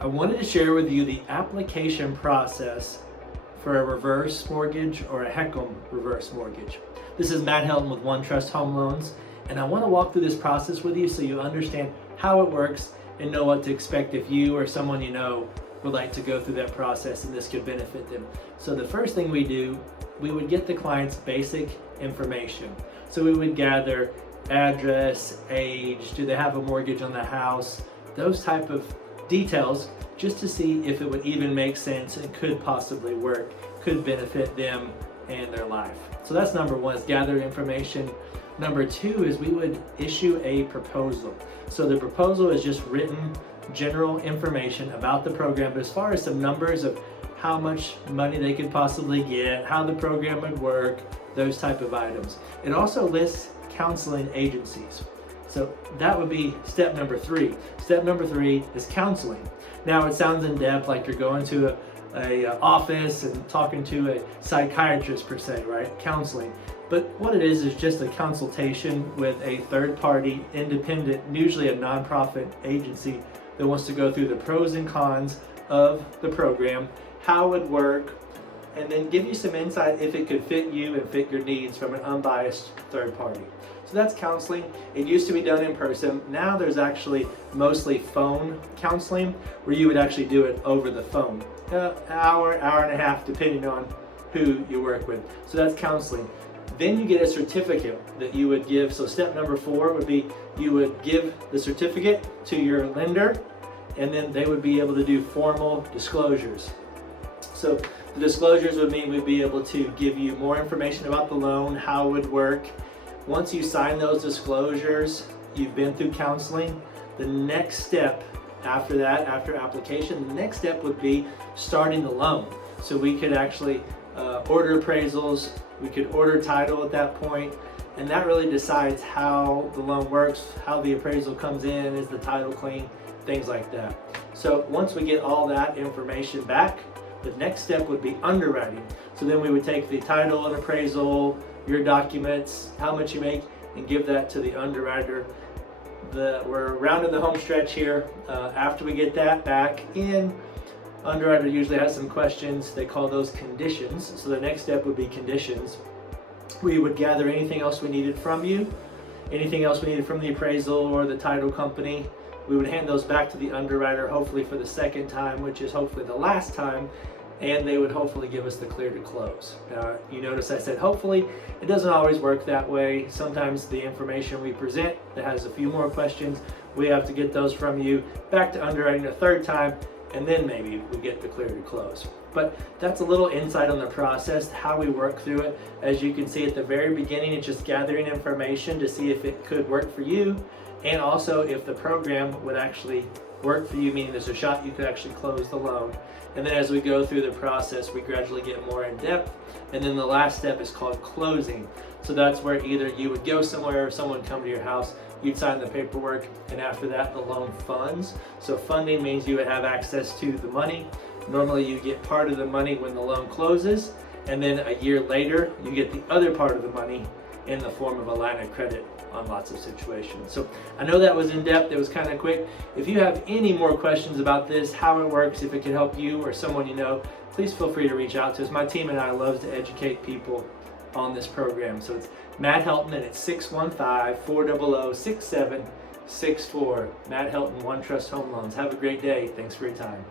I wanted to share with you the application process for a reverse mortgage or a Helton reverse mortgage. This is Matt Helton with OneTrust Home Loans, and I want to walk through this process with you so you understand how it works and know what to expect if you or someone you know would like to go through that process and this could benefit them. So the first thing we do, we would get the client's basic information. So we would gather address, age, do they have a mortgage on the house, those type of details, just to see if it would even make sense and could possibly work, could benefit them and their life. So that's number one, is gather information. Number two is we would issue a proposal. So the proposal is just written general information about the program, but as far as some numbers of how much money they could possibly get, how the program would work, those type of items. It also lists counseling agencies. So that would be step number three. Step number three is counseling. Now it sounds in depth, like you're going to a office and talking to a psychiatrist per se, right? Counseling. But what it is just a consultation with a third party, independent, usually a nonprofit agency that wants to go through the pros and cons of the program, how it would work, and then give you some insight if it could fit you and fit your needs from an unbiased third party. So that's counseling. It used to be done in person. Now there's actually mostly phone counseling where you would actually do it over the phone. Hour and a half, depending on who you work with. So that's counseling. Then you get a certificate that you would give. So step number four would be you would give the certificate to your lender, and then they would be able to do formal disclosures. So the disclosures would mean we'd be able to give you more information about the loan, how it would work. Once you sign those disclosures, you've been through counseling. The next step after that, after application, the next step would be starting the loan. So we could actually order appraisals, we could order title at that point, and that really decides how the loan works, how the appraisal comes in, is the title clean, things like that. So once we get all that information back, the next step would be underwriting. So then we would take the title and appraisal, your documents, how much you make, and give that to the underwriter. We're rounding the home stretch here. After we get that back in, underwriter usually has some questions. They call those conditions. So the next step would be conditions. We would gather anything else we needed from you, anything else we needed from the appraisal or the title company. We would hand those back to the underwriter, hopefully for the second time, which is hopefully the last time, and they would hopefully give us the clear to close. You notice I said hopefully. It doesn't always work that way. Sometimes the information we present that has a few more questions, we have to get those from you back to underwriting a third time, and then maybe we get the clear to close. But that's a little insight on the process, how we work through it. As you can see at the very beginning, it's just gathering information to see if it could work for you, and also if the program would actually work for you, meaning there's a shot you could actually close the loan. And then as we go through the process, we gradually get more in depth. And then the last step is called closing. So that's where either you would go somewhere or someone come to your house, you'd sign the paperwork, and after that the loan funds. So funding means you would have access to the money. Normally you get part of the money when the loan closes, and then a year later you get the other part of the money in the form of a line of credit on lots of situations. So I know that was in depth, it was kind of quick. If you have any more questions about this, how it works, if it can help you or someone you know, please feel free to reach out to us. My team and I love to educate people on this program. So it's Matt Helton, and it's 615-400-6764. Matt Helton, OneTrust Home Loans. Have a great day. Thanks for your time.